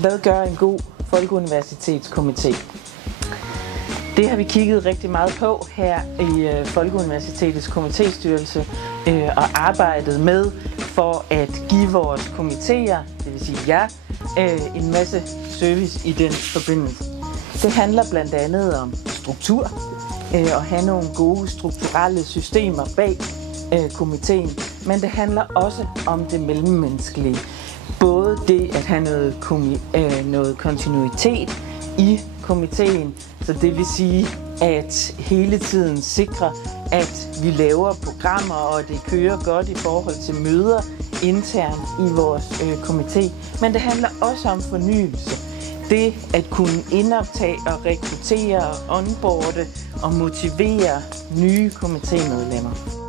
Hvad gør en god Folkeuniversitetskomité? Det har vi kigget rigtig meget på her i Folkeuniversitetets komitéstyrelse og arbejdet med for at give vores komitéer, det vil sige jer, en masse service i den forbindelse. Det handler blandt andet om struktur og have nogle gode strukturelle systemer bag komitéen, men det handler også om det mellemmenneskelige. Både det at have noget kontinuitet i komitéen, så det vil sige at hele tiden sikre, at vi laver programmer, og det kører godt i forhold til møder internt i vores komité. Men det handler også om fornyelse. Det at kunne indoptage og rekruttere, onboarde og motivere nye komitémedlemmer.